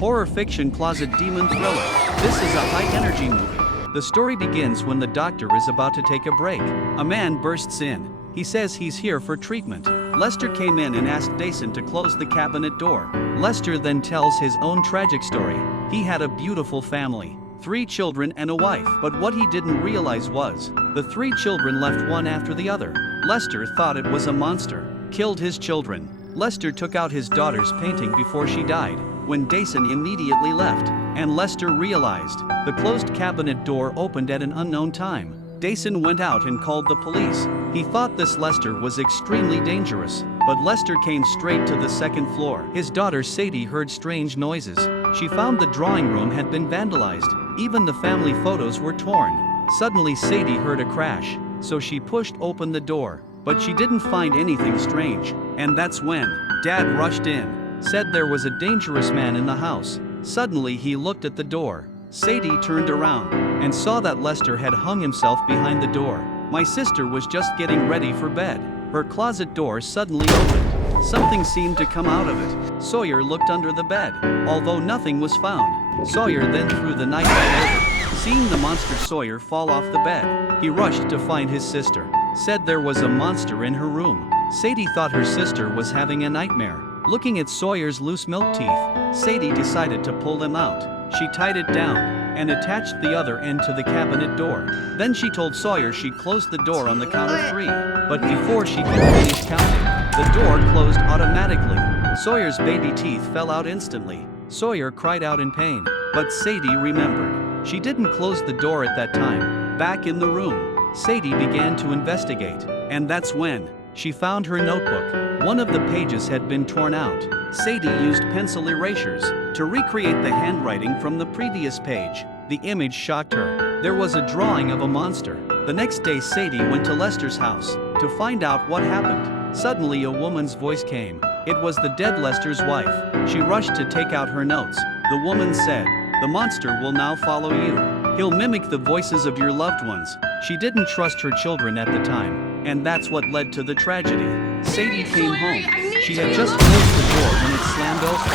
Horror fiction closet demon thriller. This is a high-energy movie. The story begins when the doctor is about to take a break. A man bursts in. He says he's here for treatment. Lester came in and asked Dason to close the cabinet door. Lester then tells his own tragic story. He had a beautiful family, 3 children and a wife. But what he didn't realize was, the 3 children left one after the other. Lester thought it was a monster, killed his children. Lester took out his daughter's painting before she died, when Dason immediately left, and Lester realized the closed cabinet door opened at an unknown time. Dason went out and called the police. He thought this Lester was extremely dangerous, but Lester came straight to the 2nd floor. His daughter Sadie heard strange noises. She found the drawing room had been vandalized. Even the family photos were torn. Suddenly Sadie heard a crash, so she pushed open the door, but she didn't find anything strange. And that's when Dad rushed in, said there was a dangerous man in the house. Suddenly he looked at the door. Sadie turned around and saw that Lester had hung himself behind the door. My sister was just getting ready for bed. Her closet door suddenly opened. Something seemed to come out of it. Sawyer looked under the bed, although nothing was found. Sawyer then threw the night light over. Seeing the monster Sawyer fall off the bed, he rushed to find his sister. Said there was a monster in her room. Sadie thought her sister was having a nightmare. Looking at Sawyer's loose milk teeth, Sadie decided to pull them out. She tied it down and attached the other end to the cabinet door. Then she told Sawyer she'd close the door on the count of 3. But before she could finish counting, the door closed automatically. Sawyer's baby teeth fell out instantly. Sawyer cried out in pain, but Sadie remembered. She didn't close the door at that time. Back in the room, Sadie began to investigate, and that's when she found her notebook. One of the pages had been torn out. Sadie used pencil erasers to recreate the handwriting from the previous page. The image shocked her. There was a drawing of a monster. The next day Sadie went to Lester's house to find out what happened. Suddenly a woman's voice came. It was the dead Lester's wife. She rushed to take out her notes. The woman said, "The monster will now follow you. He'll mimic the voices of your loved ones." She didn't trust her children at the time, and that's what led to the tragedy. Sadie came home. She had just closed the door when it slammed open.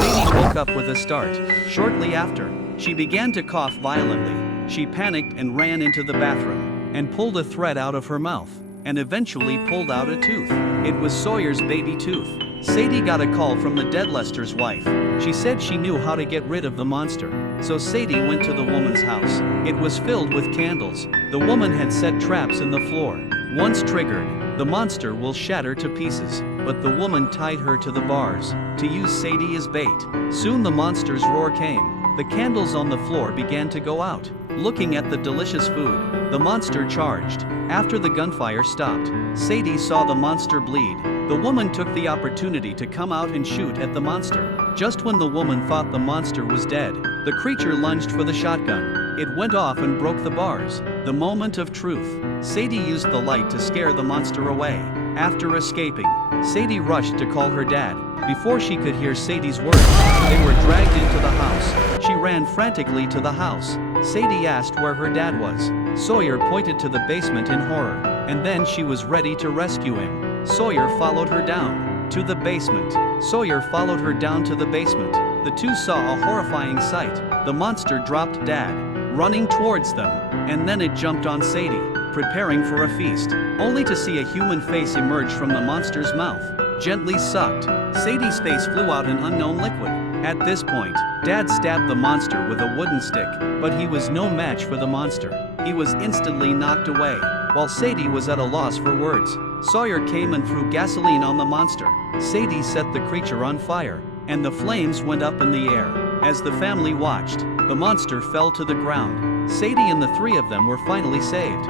Sadie woke up with a start. Shortly after, she began to cough violently. She panicked and ran into the bathroom and pulled a thread out of her mouth and eventually pulled out a tooth. It was Sawyer's baby tooth. Sadie got a call from the dead Lester's wife. She said she knew how to get rid of the monster. So Sadie went to the woman's house. It was filled with candles. The woman had set traps in the floor. Once triggered, the monster will shatter to pieces, but the woman tied her to the bars to use Sadie as bait. Soon the monster's roar came. The candles on the floor began to go out. Looking at the delicious food, the monster charged. After the gunfire stopped, Sadie saw the monster bleed. The woman took the opportunity to come out and shoot at the monster. Just when the woman thought the monster was dead, the creature lunged for the shotgun. It went off and broke the bars. The moment of truth. Sadie used the light to scare the monster away. After escaping, Sadie rushed to call her dad. Before she could hear Sadie's words, they were dragged into the house. She ran frantically to the house. Sadie asked where her dad was. Sawyer pointed to the basement in horror, and then she was ready to rescue him. Sawyer followed her down to the basement. Sawyer followed her down to the basement. The two saw a horrifying sight. The monster dropped Dad, running towards them, and then it jumped on Sadie, preparing for a feast, only to see a human face emerge from the monster's mouth. Gently sucked, Sadie's face flew out an unknown liquid. At this point, Dad stabbed the monster with a wooden stick, but he was no match for the monster. He was instantly knocked away. While Sadie was at a loss for words, Sawyer came and threw gasoline on the monster. Sadie set the creature on fire, and the flames went up in the air. As the family watched, the monster fell to the ground. Sadie and the 3 of them were finally saved.